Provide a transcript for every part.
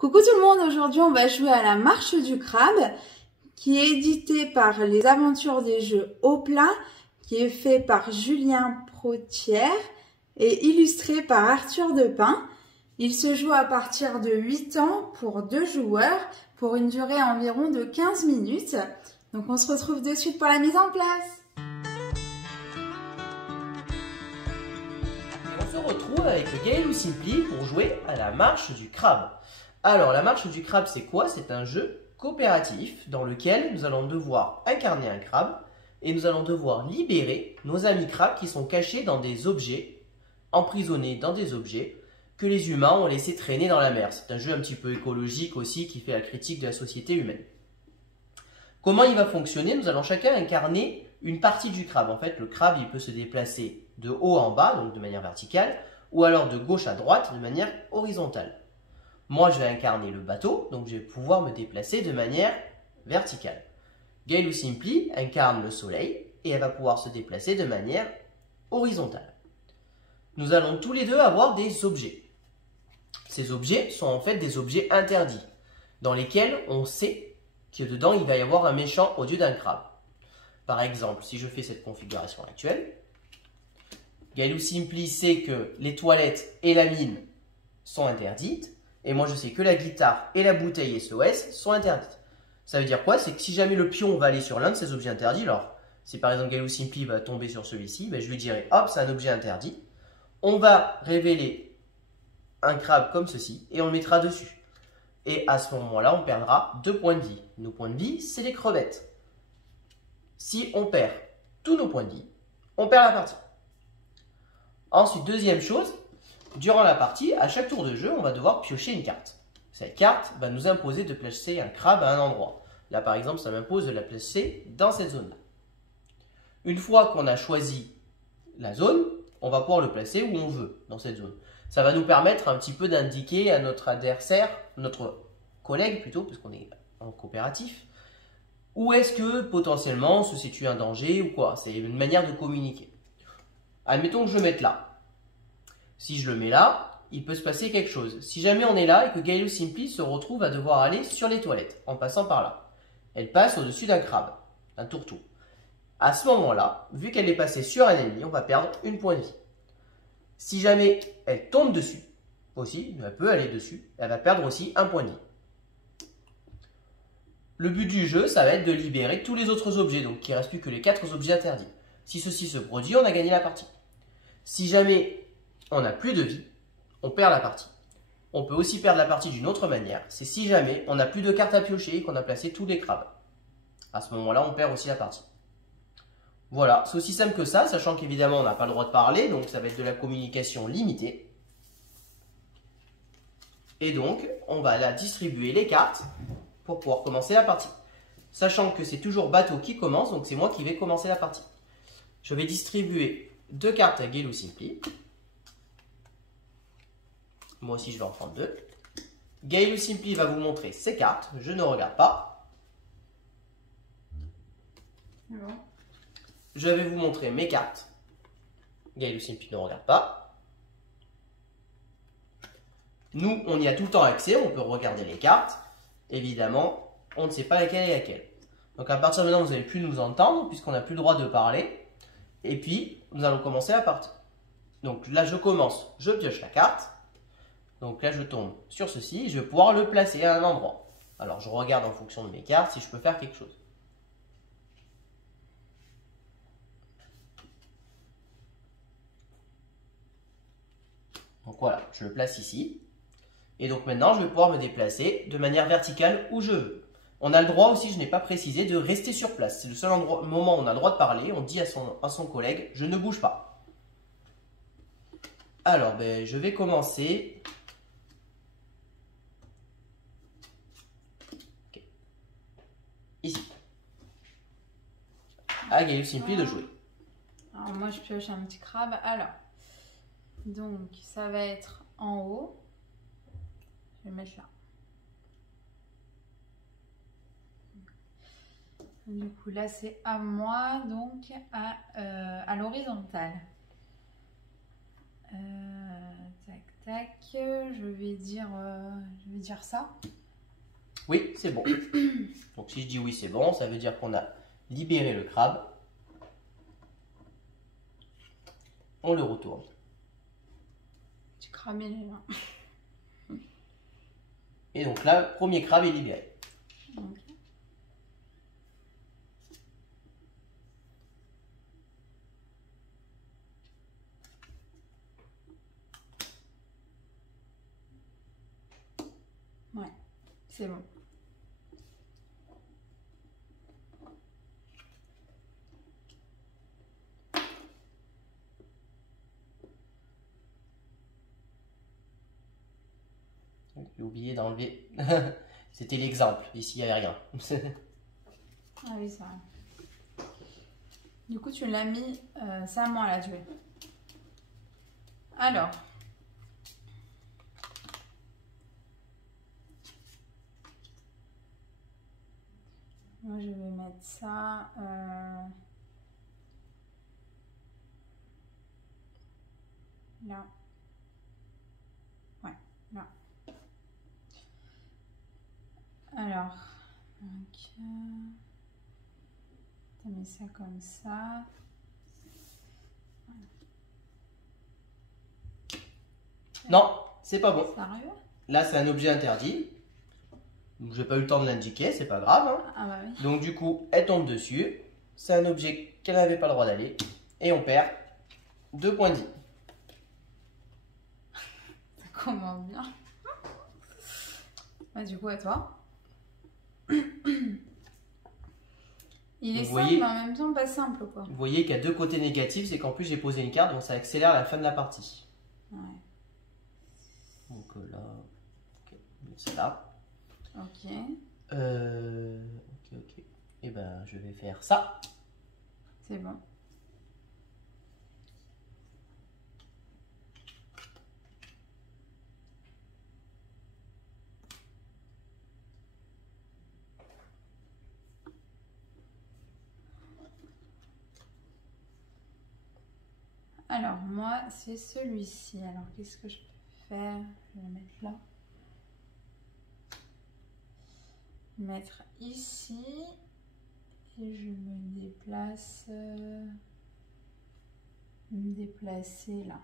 Coucou tout le monde, aujourd'hui on va jouer à la marche du crabe qui est édité par les aventures des jeux Opla, qui est fait par Julien Protière et illustré par Arthur Depin. Il se joue à partir de 8 ans pour 2 joueurs pour une durée environ de 15 minutes. Donc on se retrouve de suite pour la mise en place. On se retrouve avec Gaël Simpli pour jouer à la marche du crabe. Alors, la marche du crabe, c'est quoi? C'est un jeu coopératif dans lequel nous allons devoir incarner un crabe et nous allons devoir libérer nos amis crabes qui sont cachés dans des objets, emprisonnés dans des objets que les humains ont laissé traîner dans la mer. C'est un jeu un petit peu écologique aussi qui fait la critique de la société humaine. Comment il va fonctionner? Nous allons chacun incarner une partie du crabe. En fait, le crabe, il peut se déplacer de haut en bas, donc de manière verticale, ou alors de gauche à droite, de manière horizontale. Moi, je vais incarner le bateau, donc je vais pouvoir me déplacer de manière verticale. Gaël Simpli incarne le soleil et elle va pouvoir se déplacer de manière horizontale. Nous allons tous les deux avoir des objets. Ces objets sont en fait des objets interdits, dans lesquels on sait que dedans il va y avoir un méchant au lieu d'un crabe. Par exemple, si je fais cette configuration actuelle, Gaël Simpli sait que les toilettes et la mine sont interdites, et moi je sais que la guitare et la bouteille SOS sont interdites. Ça veut dire quoi? C'est que si jamais le pion va aller sur l'un de ces objets interdits, alors si par exemple Gaël Simpli va tomber sur celui-ci, ben je lui dirai hop, c'est un objet interdit. On va révéler un crabe comme ceci et on le mettra dessus. Et à ce moment-là, on perdra 2 points de vie. Nos points de vie, c'est les crevettes. Si on perd tous nos points de vie, on perd la partie. Ensuite, deuxième chose, durant la partie, à chaque tour de jeu, on va devoir piocher une carte. Cette carte va nous imposer de placer un crabe à un endroit. Là, par exemple, ça m'impose de la placer dans cette zone-là. Une fois qu'on a choisi la zone, on va pouvoir le placer où on veut dans cette zone. Ça va nous permettre un petit peu d'indiquer à notre adversaire, notre collègue plutôt, puisqu'on est en coopératif, où est-ce que potentiellement se situe un danger ou quoi. C'est une manière de communiquer. Admettons que je le mette là. Si je le mets là, il peut se passer quelque chose. Si jamais on est là et que Gaël Simpli se retrouve à devoir aller sur les toilettes en passant par là, elle passe au-dessus d'un crabe, un tourteau. À ce moment-là, vu qu'elle est passée sur un ennemi, on va perdre une point de vie. Si jamais elle tombe dessus, aussi, elle peut aller dessus, elle va perdre aussi un point de vie. Le but du jeu, ça va être de libérer tous les autres objets, donc il ne reste plus que les 4 objets interdits. Si ceci se produit, on a gagné la partie. Si jamais on n'a plus de vie, on perd la partie. On peut aussi perdre la partie d'une autre manière, c'est si jamais on n'a plus de cartes à piocher et qu'on a placé tous les crabes. À ce moment-là, on perd aussi la partie. Voilà, c'est aussi simple que ça, sachant qu'évidemment on n'a pas le droit de parler, donc ça va être de la communication limitée. Et donc, on va là distribuer les cartes pour pouvoir commencer la partie. Sachant que c'est toujours bateau qui commence, donc c'est moi qui vais commencer la partie. Je vais distribuer 2 cartes à Gaël Simpli. Moi aussi, je vais en prendre 2. Gaël Simpli va vous montrer ses cartes. Je ne regarde pas. Non. Je vais vous montrer mes cartes. Gaël Simpli ne regarde pas. Nous, on y a tout le temps accès. On peut regarder les cartes. Évidemment, on ne sait pas laquelle est laquelle. Donc, à partir de maintenant, vous n'allez plus nous entendre puisqu'on n'a plus le droit de parler. Et puis, nous allons commencer la partie. Donc là, je commence. Je pioche la carte. Donc là, je tombe sur ceci et je vais pouvoir le placer à un endroit. Alors, je regarde en fonction de mes cartes si je peux faire quelque chose. Donc voilà, je le place ici. Et donc maintenant, je vais pouvoir me déplacer de manière verticale où je veux. On a le droit aussi, je n'ai pas précisé, de rester sur place. C'est le seul moment où on a le droit de parler. On dit à son collègue, je ne bouge pas. Alors, je vais commencer. Ici. À Gaël Simpli de jouer. Alors moi je pioche un petit crabe. Alors, donc ça va être en haut. Je vais le mettre là. Du coup là c'est à moi, donc à l'horizontale. Tac Tac, je vais dire ça. Oui, c'est bon. Donc si je dis oui, c'est bon, ça veut dire qu'on a libéré le crabe. On le retourne. Tu cramé les mains. Et donc là, le premier crabe est libéré. Ok. Ouais, c'est bon. J'ai oublié d'enlever. C'était l'exemple. Ici, il n'y avait rien. Ah oui, c'est vrai. Du coup, tu l'as mis, c'est à moi là, tu es. Alors. Moi, je vais mettre ça. Là. Ouais, là. Alors. Ok. Tu mets ça comme ça. Non, c'est pas bon. Sérieux? Là, c'est un objet interdit. Donc, j'ai pas eu le temps de l'indiquer, c'est pas grave. Hein. Ah bah oui. Donc, du coup, elle tombe dessus. C'est un objet qu'elle n'avait pas le droit d'aller. Et on perd 2 points de vie. Ça commence bien. Bah, du coup, à toi. Il est Vous simple, voyez- mais en même temps pas simple, quoi. Vous voyez qu'il y a 2 côtés négatifs, c'est qu'en plus j'ai posé une carte, donc ça accélère la fin de la partie. Ouais. Donc là, ok, c'est là. Ok. Ok. Et ben, je vais faire ça. C'est bon. Alors, moi, c'est celui-ci. Alors, qu'est-ce que je peux faire? Je vais le mettre là. Mettre ici. Et je me déplace. Me déplacer là.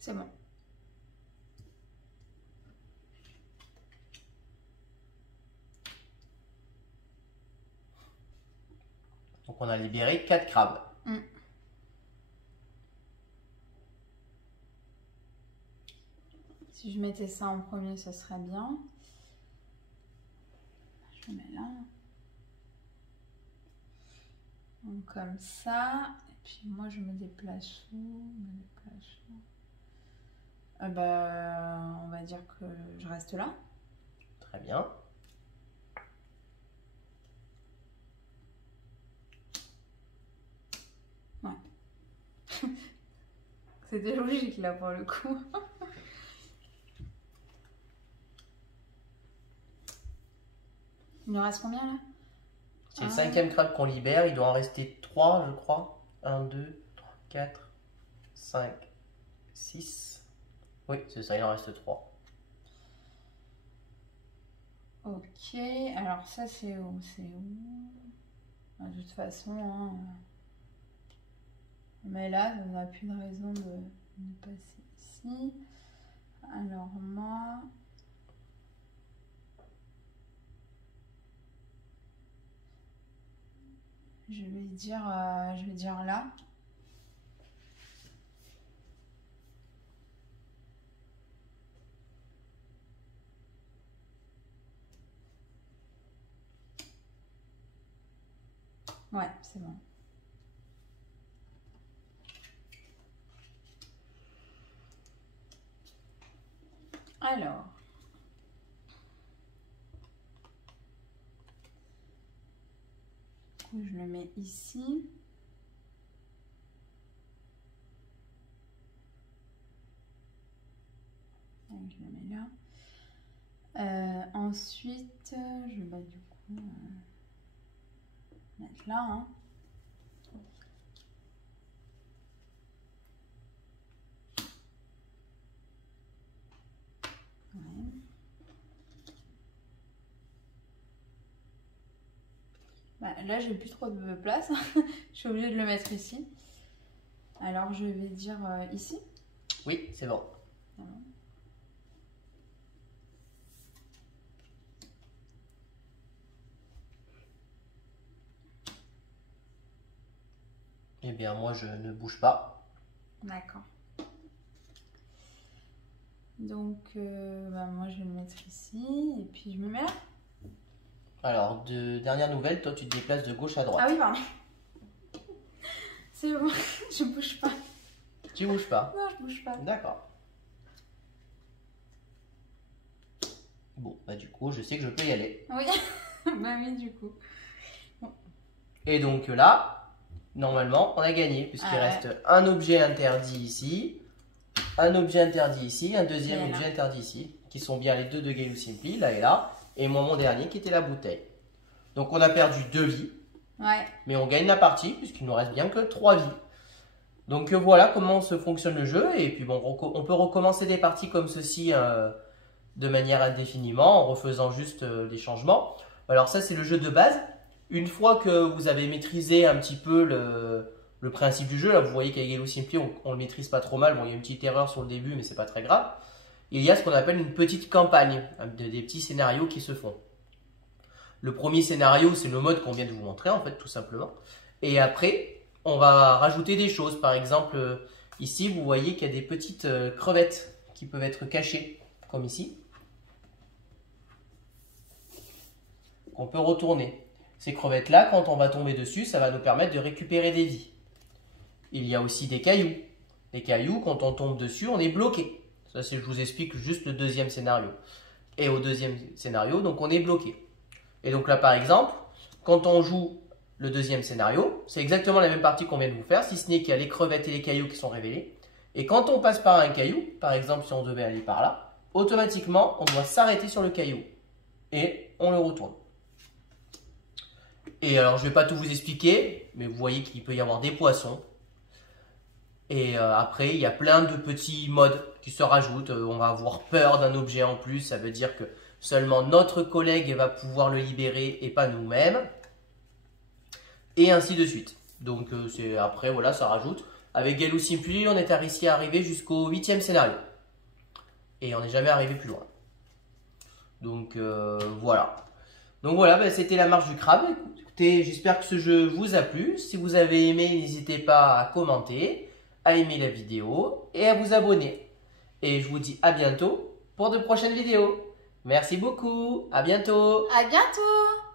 C'est bon. Donc on a libéré 4 crabes. Si je mettais ça en premier, ce serait bien. Je le mets là. Donc, comme ça. Et puis moi, je me déplace où? On va dire que je reste là. Très bien. Ouais. C'était logique là pour le coup. Il nous reste combien là? C'est le 5e crabe qu'on libère, il doit en rester 3 je crois. 1, 2, 3, 4, 5, 6. Oui, c'est ça, il en reste 3. Ok, alors ça c'est où? C'est où? De toute façon, hein, mais là, on n'a plus de raison de passer ici. Alors moi, je vais dire là. Ouais, c'est bon. Alors, je le mets ici. je le mets là. Ensuite, je vais du coup mettre là. Hein. Ouais. Bah, là, j'ai plus trop de place. Je suis obligée de le mettre ici. Alors, je vais dire ici. Oui, c'est bon. Voilà. Eh bien, moi, je ne bouge pas. D'accord. Donc, bah, moi, je vais le mettre ici. Et puis, je me mets là. Alors, dernière nouvelle, toi, tu te déplaces de gauche à droite. Ah oui, pardon. C'est bon, je bouge pas. Tu bouges pas? Non, je bouge pas. D'accord. Bon, bah du coup, je sais que je peux y aller. Oui, bah oui, du coup. Et donc là, normalement, on a gagné, puisqu'il reste un objet interdit ici, un objet interdit ici, un deuxième objet interdit ici, qui sont bien les deux de Gailou Simply, là et là, et moi mon dernier qui était la bouteille. Donc on a perdu 2 vies, mais on gagne la partie, puisqu'il nous reste bien que 3 vies. Donc voilà comment se fonctionne le jeu, et puis bon, on peut recommencer des parties comme ceci de manière indéfiniment, en refaisant juste des changements. Alors ça c'est le jeu de base. Une fois que vous avez maîtrisé un petit peu le principe du jeu, là vous voyez qu'avec Gailou Simply on le maîtrise pas trop mal, bon il y a une petite erreur sur le début mais c'est pas très grave. Il y a ce qu'on appelle une petite campagne, des petits scénarios qui se font. Le premier scénario c'est le mode qu'on vient de vous montrer en fait tout simplement. Et après on va rajouter des choses, par exemple ici vous voyez qu'il y a des petites crevettes qui peuvent être cachées, comme ici. On peut retourner. Ces crevettes-là, quand on va tomber dessus, ça va nous permettre de récupérer des vies. Il y a aussi des cailloux. Les cailloux, quand on tombe dessus, on est bloqué. Ça, je vous explique juste le deuxième scénario. Et au deuxième scénario, donc on est bloqué. Et donc là, par exemple, quand on joue le deuxième scénario, c'est exactement la même partie qu'on vient de vous faire, si ce n'est qu'il y a les crevettes et les cailloux qui sont révélés. Et quand on passe par un caillou, par exemple si on devait aller par là, automatiquement, on doit s'arrêter sur le caillou. Et on le retourne. Et alors, je ne vais pas tout vous expliquer, mais vous voyez qu'il peut y avoir des poissons. Et après, il y a plein de petits modes qui se rajoutent. On va avoir peur d'un objet en plus. Ça veut dire que seulement notre collègue va pouvoir le libérer et pas nous-mêmes. Et ainsi de suite. Donc, après, voilà, ça rajoute. Avec Gailou Simply, on est réussi à arriver jusqu'au 8e scénario. Et on n'est jamais arrivé plus loin. Donc, voilà. Donc voilà, ben, c'était la marche du crabe. Écoutez, j'espère que ce jeu vous a plu. Si vous avez aimé, n'hésitez pas à commenter, à aimer la vidéo et à vous abonner. Et je vous dis à bientôt pour de prochaines vidéos. Merci beaucoup, à bientôt. À bientôt.